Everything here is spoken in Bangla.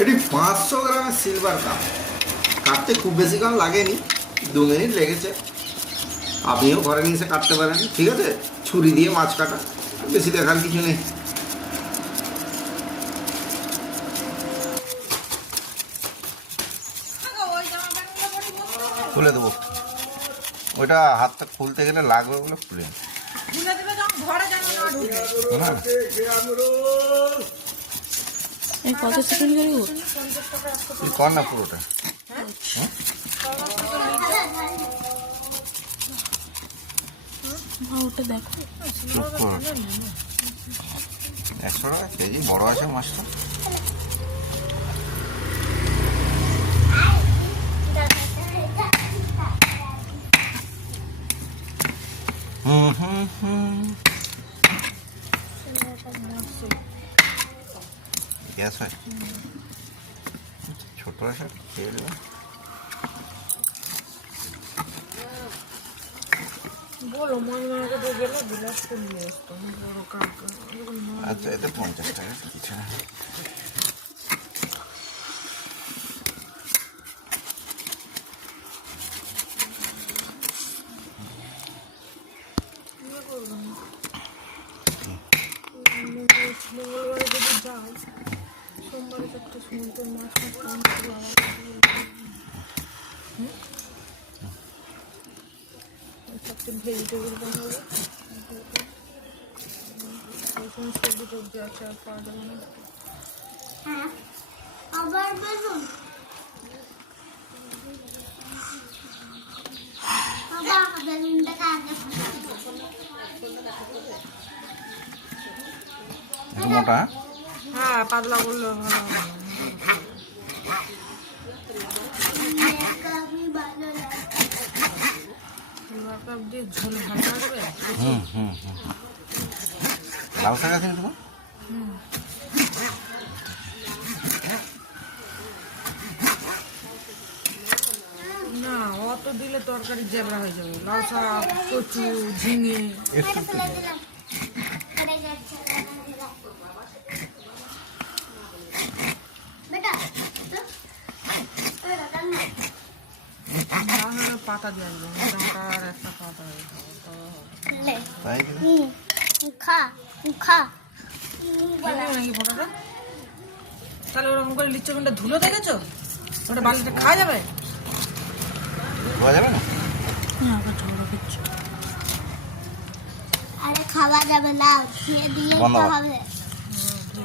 এটি 500 গ্রামের সিলভার কাপ। কাটতে খুব বেশিক্ষণ লাগেনি, 2 মিনিট লেগেছে। আপনিও ঘরে নিয়ে এসে কাটতে পারেন, ঠিক আছে? ছুরি দিয়ে মাছ কাটা, বেশি দেখার কিছু নেই। খুলে দেবো, ওইটা হাতটা খুলতে গেলে লাগবে বলে খুলে কত সেকেন্ড করে কর না পুরোটা। ওটা দেখো, 100 টাকা কেজি, বড় আছে মাছটা। গ্যাস হয়, ছোট আছে, খেয়ে দেবে। বলো ময়নাকে গেলে বিলাস করে নিয়ে আসতো বড় কাকা। আচ্ছা, এতে 50 টাকা কিছু না। মঙ্গলবারে যদি যাও, সোমবারে একটা সমুদ্রের মাছ সবচেয়ে ভেজিটেবল বানাবো, সবজি টবজি আছে আর পাওয়া যাবে না। আবার বেগুন বেগুনটাকে আগে মোটা, হ্যাঁ পাতলা করলে ভালো হবে। ঝোল ভালো লাগবে। লাউ শাক আছে তোমার? না অত দিলে তরকারি জেবরা হয়ে যাবে। লাউ শাক, কচু, ঝিঙে একটু পাতা দিয়ে আসবে, আর একটা পাতা হয়ে তাই খা খা নাকি ফোটাটা। তাহলে ওরকম করে লিচু কোনটা ধুলো দেখেছো? ওটা বালিটা খাওয়া যাবে? খাওয়া যাবে না? আরে খাওয়া যাবে না, খেয়ে দিয়ে বন্ধ। হবে।